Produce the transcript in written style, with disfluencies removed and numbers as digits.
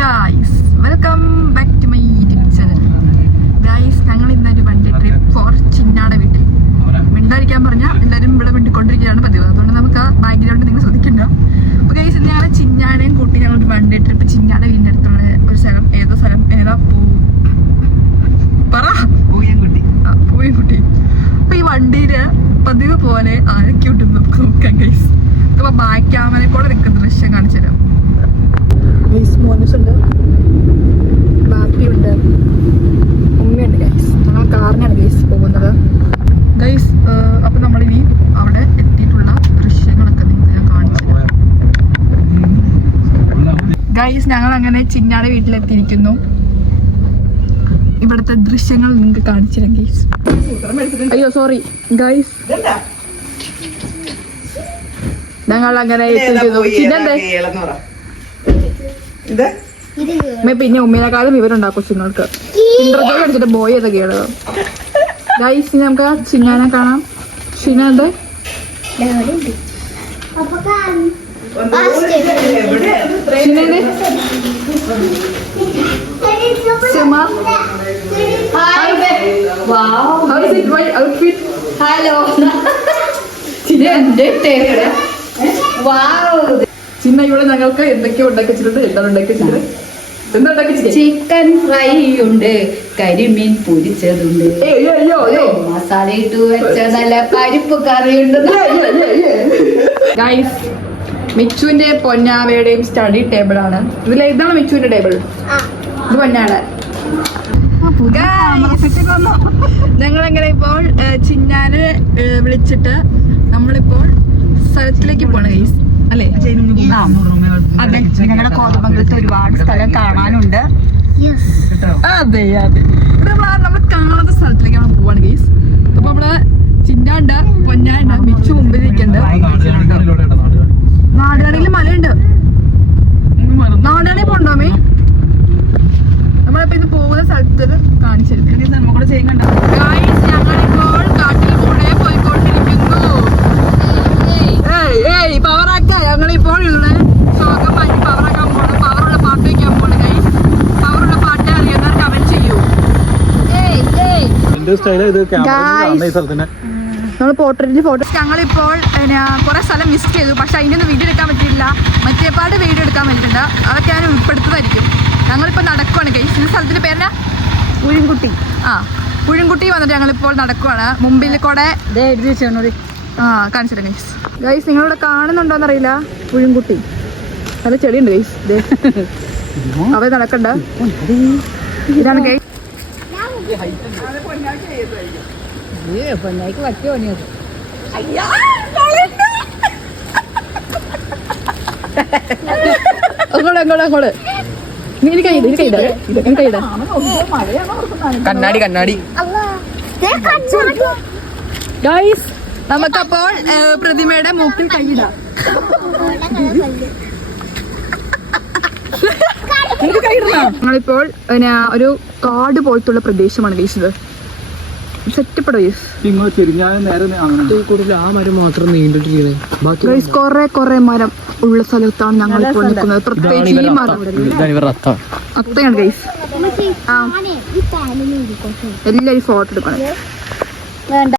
Guys, welcome back to my YouTube channel. Guys, ഞങ്ങൾ ഇന്നൊരു വണ്ടി ട്രിപ്പ് ഫോർ ചിന്നാടെ വീട്ടിൽ. മിണ്ടായിരിക്കാൻ പറഞ്ഞാൽ എല്ലാവരും ഇവിടെ മിണ്ടിക്കൊണ്ടിരിക്കുകയാണ് പതിവ്. അതുകൊണ്ട് നമുക്ക് ആ ബാക്ക്ഗ്രൗണ്ട് നിങ്ങൾ ശ്രദ്ധിക്കണ്ട. അപ്പോൾ ഗായ്സ്, ഇന്ന് ഞങ്ങൾ ചിന്നാടേയും കൂട്ടി ഞങ്ങളൊരു വണ്ടി ട്രിപ്പ് ചിന്നാടെ വീടിൻ്റെ അടുത്തുള്ള ഒരു സ്ഥലം. ഏതാ പൂയൻകുട്ടി. അപ്പൊ ഈ വണ്ടിയില് പതിവ് പോലെ ആരൊക്കെ ഉണ്ടെന്ന് നമുക്ക് നോക്കാം ഗൈസ്. അപ്പൊ ബാക്ക് ക്യാമറ കൂടെ നിൽക്കുന്ന ദൃശ്യം കാണിച്ചു തരാം. മോനുസുണ്ട്, ബാപ്പിയുണ്ട്, ഉമ്മയുണ്ട് ഗൈസ്. ഞങ്ങൾ കാറിനാണ് ഗൈസ് പോകുന്നത് ഗൈസ്. അപ്പൊ നമ്മളിനി അവിടെ എത്തിയിട്ടുള്ള ദൃശ്യങ്ങളൊക്കെ നിങ്ങൾക്ക് ഞാൻ കാണിച്ചു തരാം ഗൈസ്. ഞങ്ങൾ അങ്ങനെ ചിന്നാടെ വീട്ടിലെത്തിയിരിക്കുന്നു. ഇവിടുത്തെ ദൃശ്യങ്ങൾ നിങ്ങൾക്ക് കാണിച്ചു തരാം ഗൈസ്. അയ്യോ സോറി ഗൈസ്, ഞങ്ങൾ അങ്ങനെ പിന്നെ ഉമ്മേനെക്കാളും ഇവരുണ്ടാക്കും കൊച്ചുങ്ങൾക്ക്. ഇൻട്രോജോയ് അടിച്ചിട്ട് ബോയ് ഏതൊക്കെയാണ് ഗൈസ്. നമുക്ക് ചിന്നാനെ കാണാം. ഷിനുണ്ട്, ചിന്ന ഇവിടെ ഞങ്ങൾക്ക് എന്തൊക്കെയോ ഉണ്ടാക്കി വെച്ചിട്ടുണ്ട്. എന്താണ് ഉണ്ടാക്കി വെച്ചിട്ട്? ചിക്കൻ ഫ്രൈ ഉണ്ട്, കരിമീൻ പൊരിച്ചതുണ്ട്, മസാല ഇട്ട് വെച്ച നല്ല പരിപ്പ് കറിയുണ്ട്. ഗൈസ്, മിച്ചുവിന്റെ പൊന്നാവയുടെയും സ്റ്റഡി ടേബിൾ ആണ്. ഇതാണ് മിച്ചുവിന്റെ ടേബിൾ, ഇത് പൊന്നാണ്. ഞങ്ങളെങ്ങനെ ഇപ്പോൾ ചിന്നാനെ വിളിച്ചിട്ട് നമ്മളിപ്പോൾ സ്ഥലത്തിലേക്ക് പോണ ഗൈസ് അല്ലേ? അതെ, ഞങ്ങളുടെ കോതമംഗലത്ത് ഒരുപാട് സ്ഥലം കാണാനുണ്ട്. അതെ അതെ, നമ്മൾ കാണാത്ത സ്ഥലത്തിലേക്ക് നമ്മൾ പോവാണ് ഗൈസ്. അപ്പൊ നമ്മള് ചിന്നാണ്ട് പൊന്നാണ്ട് മിച്ചു മുമ്പിൽ നിൽക്കണ്ട്. നാടുകാണിയിൽ മലയുണ്ട്. നാടുകാണി പോണ്ടോമേ? നമ്മളിപ്പോ ഇത് പോകുന്ന സ്ഥലത്ത് കാണിച്ചിരുന്നു. നമ്മകൂടെ ചെയ്യുന്നുണ്ട് ഗൈസ്. ഞങ്ങളിപ്പോൾ കാട്ടിൽ കൂടെ പോയിക്കൊണ്ടിരിക്കുന്നു. പവറാക്ക ഞങ്ങളിപ്പോൾ ശോകം മാറ്റി പവറാക്കാൻ പോണ്. പവറുള്ള പാട്ട് വയ്ക്കാൻ പോണ് ഗൈസ്. പവറുള്ള പാട്ട് അറിയുന്നവർ കമന്റ് ചെയ്യൂ. നമ്മൾ പോർട്രേറ്റ് ഫോട്ടോ ഞങ്ങളിപ്പോൾ കുറെ സ്ഥലം വിസിറ്റ് ചെയ്തു. പക്ഷെ അതിനൊന്നും വീഡിയോ എടുക്കാൻ പറ്റിയില്ല. മറ്റേപാട് വീഡിയോ എടുക്കാൻ പറ്റിയിട്ടുണ്ട്. അതൊക്കെ ഞാൻ ഉൾപ്പെടുത്തുന്നതായിരിക്കും. ഞങ്ങളിപ്പോൾ നടക്കുവാണ് ഗൈസ്. ഈ സ്ഥലത്തിന്റെ പേരാ പുഴിൻകുട്ടി. പുഴിൻകുട്ടി വന്നിട്ട് ഞങ്ങളിപ്പോൾ നടക്കുവാണ്. മുമ്പിൽ കൂടെ കാണിച്ചിട്ട് ഗൈസ്. ഗൈസ്, നിങ്ങളിവിടെ കാണുന്നുണ്ടോന്നറിയില്ല, പുഴിൻകുട്ടി നല്ല ചെടിയുണ്ട് ഗൈസ്. അവ നടക്കണ്ട. ഇതാണ് ഗൈസ്. പൊന്നായിക്ക് പറ്റിയോ അങ്ങോട്ട് കണ്ണാടി ഗൈസ്. നമുക്കപ്പോൾ പ്രതിമയുടെ മൂക്കിൽ കൈയിടാം. ഞങ്ങളിപ്പോൾ ഒരു കാട് പോലത്തുള്ള പ്രദേശമാണ് ഗൈസ്. ഇത് സെറ്റപ്പ് കൊറേ മരം ഉള്ള സ്ഥലത്താണ് ഞങ്ങൾ ഇപ്പോൾ നിൽക്കുന്നത്. പ്രത്യേകിച്ച് ഈ മരം അത്രയാണ് ഗൈസ്. എല്ലാരും ഫോട്ടോ എടുക്കണം.